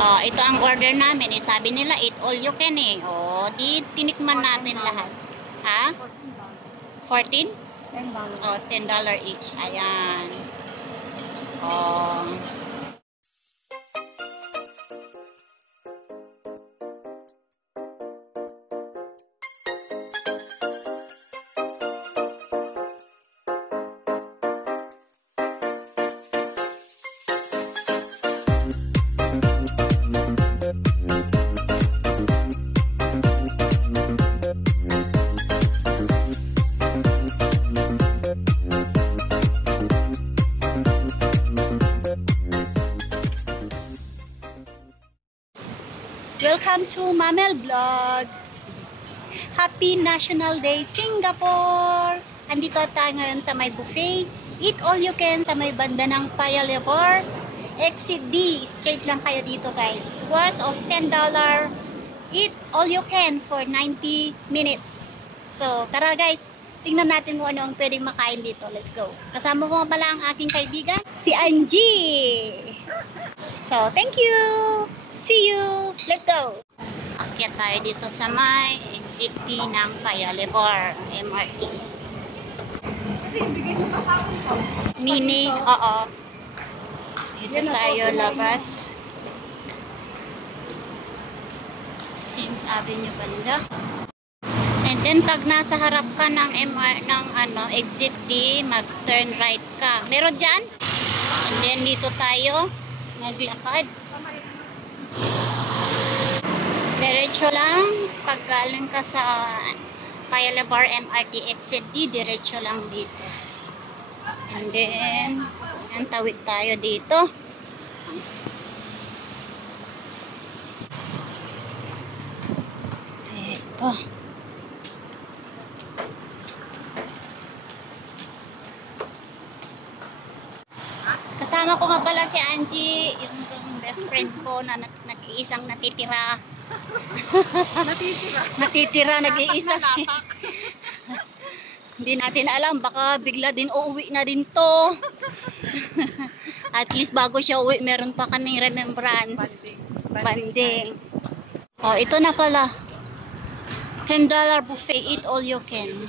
Ito ang order namin. Sabi nila, eat all you can eh. Di tinikman natin lahat. Ha? 14? $10 each. Ayan. Welcome to Mamel Vlog. Happy National Day Singapore. Andito tayo ngayon sa may buffet. Eat all you can sa may banda ng Paya Lebar. Exit D. Straight lang kayo dito guys. Worth of $10. Eat all you can for 90 minutes. So tara guys. Tingnan natin kung ano ang pwedeng makain dito. Let's go. Kasama ko pala ang aking kaibigan, si Angie. So thank you. See you! Let's go! Akyat tayo dito sa may exit D ng Paya Lebar MRT. Mini, oo. Dito tayo labas. Sims Avenue banda. And then pag nasa harap ka ng exit D, mag-turn right ka. Meron dyan? And then dito tayo maglakad. Diretso lang, pag galing ka sa Paya Lebar MRT exit D, diretso lang dito. And then, yan, tawid tayo dito. Dito. Kasama ko nga pala si Angie, yung best friend ko na nag-iisang natitira. Natitira, nag-iisa. Hindi natin alam, baka bigla din uuwi na din to. At least bago siya uwi, meron pa kaming remembrance. Banding. Ito na pala. $10 buffet, eat all you can.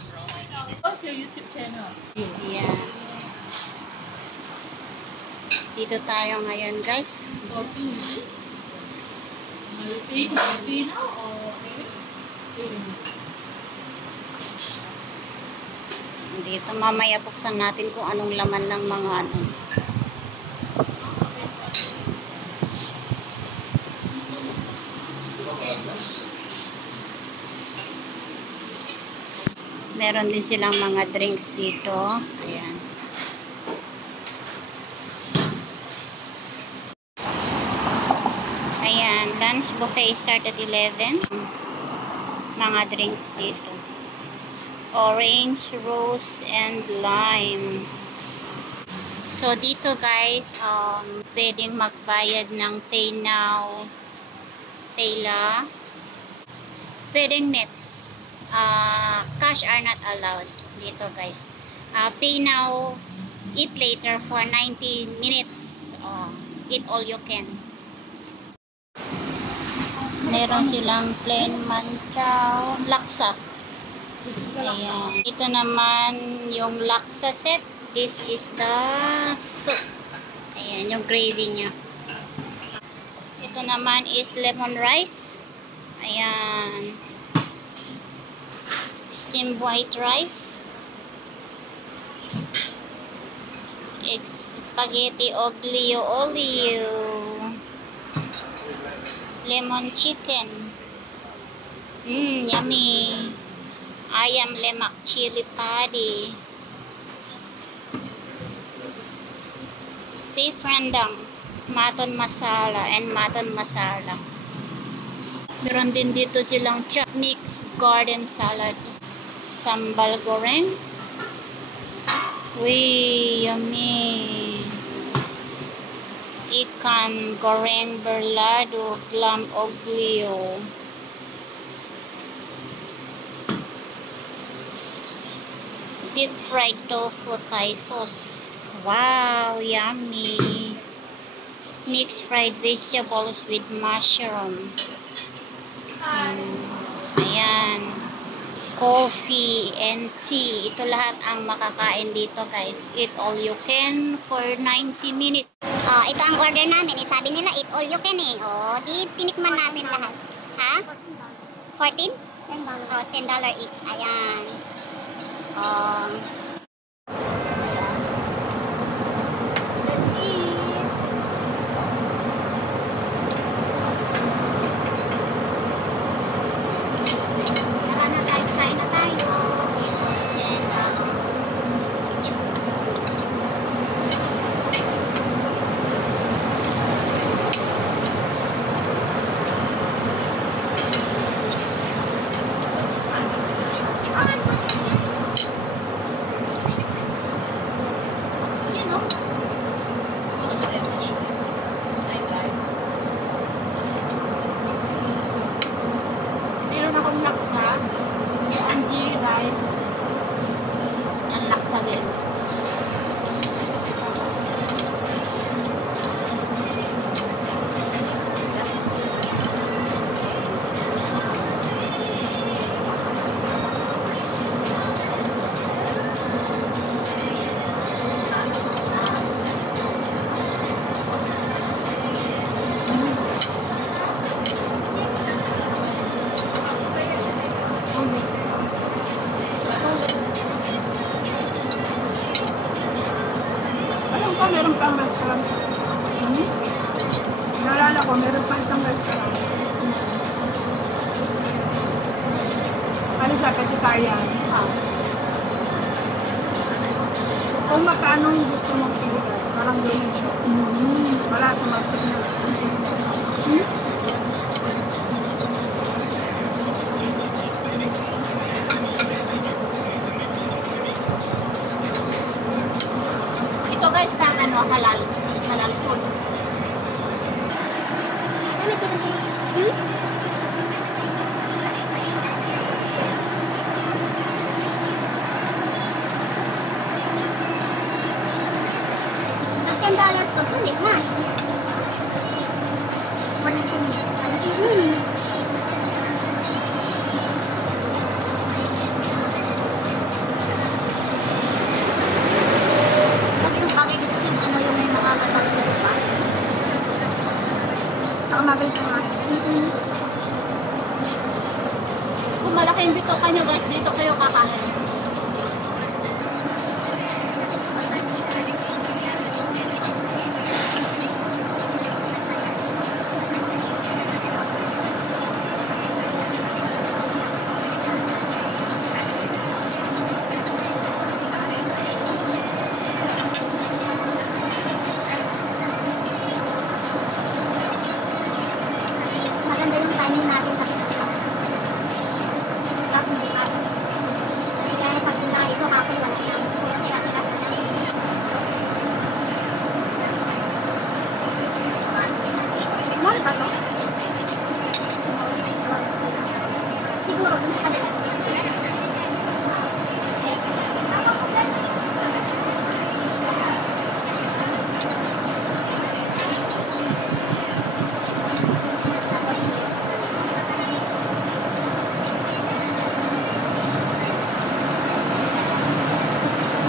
What's your YouTube channel? Yes. Dito tayo ngayon, guys. Dito mamaya buksan natin kung anong laman ng mga ano. Meron din silang mga drinks dito. Ayan. Ayan, lunch buffet start at 11. Mga drinks dito. Orange, rose, and lime. So, dito guys, pwedeng magbayad ng Pay Now, Payla. Pwedeng nets. Cash are not allowed dito guys. Pay Now, eat later for 90 minutes. Eat all you can. Meron silang plain manchow, laksa. Ayan. Ito naman yung laksa set. This is the soup. Ayan, yung gravy niya. Ito naman is lemon rice. Ayan. Steamed white rice. Spaghetti oglio olio. Lemon chicken. Yummy. Ayam lemak chili padi. Beef rendang. Maton masala and maton masala. Meron din dito silang mixed garden salad. Sambal goreng. Uy, yummy. Ikan goreng berlado, clam oglio. Deep fried tofu Thai sauce. Wow, yummy. Mixed fried vegetables with mushroom. Ayan. Coffee and tea. Ito lahat ang makakain dito, guys. Eat all you can for 90 minutes. Oh, ito ang order namin. Eh, sabi nila, eat all you can eh. Oh, di tinikman natin lahat. Ha? 14? $10. Oh, $10 each. Ayan. Oh. Let's eat. Saka na guys, kain na tayo. Meron akong laksa. Angie rice. Ang laksa din. Alam ko, meron pang restaurant. Naalala ko, meron pa isang restaurant. Ano siya, vegetarian. Kung magkano gusto mong pilihan, parang ganyan siya. Wala sumasok na. Ito guys, pang ano, halal. Halal food. $10 to sulit na. Pag yung bagay dito yung ano yung may makakatawa sa pa. Nakamagay ko nga. Kung malaki yung bitoka nyo guys, dito kayo kakain. Maganda yung timing natin kasi tapos bukas. Kasi kaya pagpunta dito hapon wala na. Mall ba to? Siguro dun sa kanila.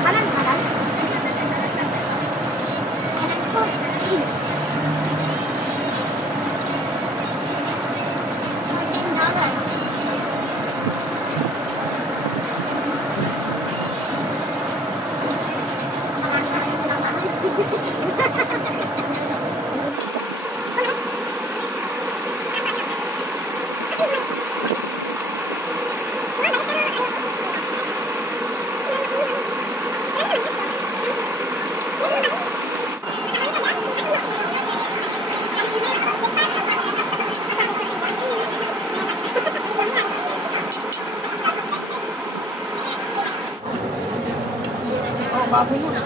Halal, halal. Halal po. $10. Makakain ko lang ako. Oh, baboy na.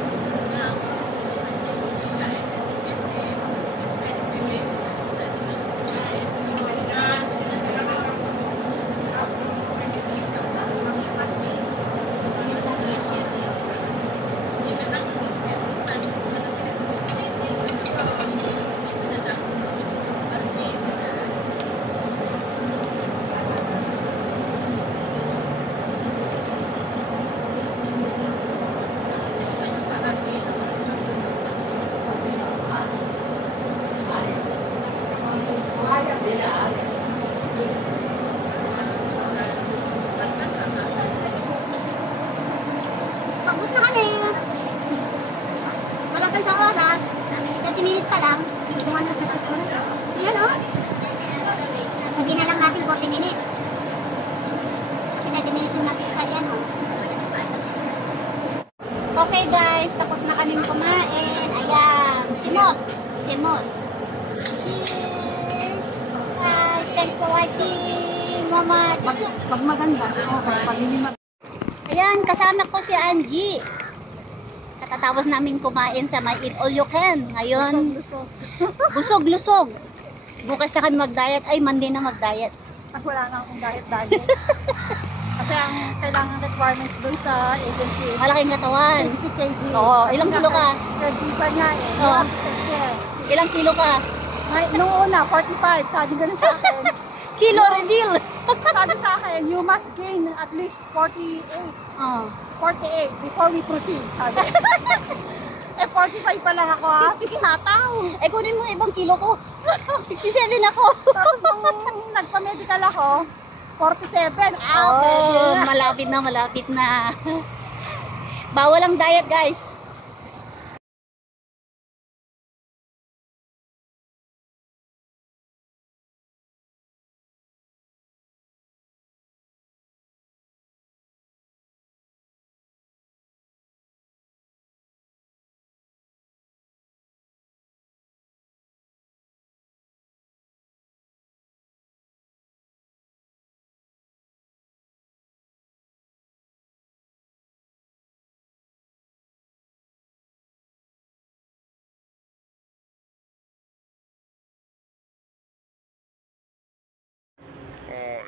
Tapos na kami. Wala pa sa oras. 30 minutes pa lang. Yan o. Sabihin na lang natin 40 minutes. Kasi 30 minutes yung natin yan o. Okay guys, tapos na kaming kumain. Ayan, simot. Simot. Cheers! Guys, thanks for watching. Mama, chuchuk. Pag maganda, okay. Pag hindi maganda, Ayan, kasama ko si Angie. Katatapos namin kumain sa may Eat All You Can. Ngayon, busog-lusog. Bukas na kami mag-diet. Ay, Monday na mag-diet. wala na akong diet. Kasi ang kailangan requirements dun sa agency is Malaking katawan. 50 kg. Oo, ilang kilo ka? Nag-iba niya eh. You Oo. have to take care. Ilang kilo ka? Nung una, 45. Sabi ganun sa akin. Kilo reveal. Sabi sa akin, you must gain at least 48. Oh. 48 before we proceed, sabi. 45 pa lang ako ha. Sige, hataw. Eh, kunin mo yung ibang kilo ko. 67 ako. Tapos nung nagpa-medical ako, 47. Oh, Pwede na. malapit na. Bawal ang diet, guys.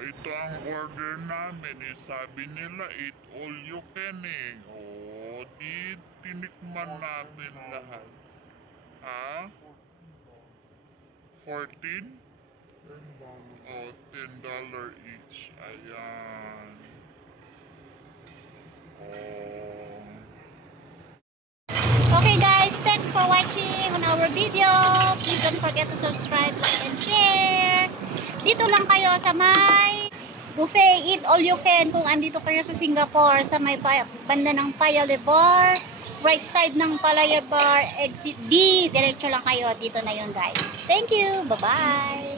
Ito ang order namin eh. Sabi nila, eat all you can eh. Oh, di tinikman natin lahat. Ha? 14? Oh, $10 each. Ayan. Oh. Okay guys, thanks for watching on our video. Please don't forget to subscribe, like, and share. Dito lang kayo sa may buffet, Eat All You Can. Kung andito kayo sa Singapore, sa may banda ng Paya Lebar, right side ng Paya Lebar, exit D. Diretso lang kayo. Dito na yun guys. Thank you. Bye-bye.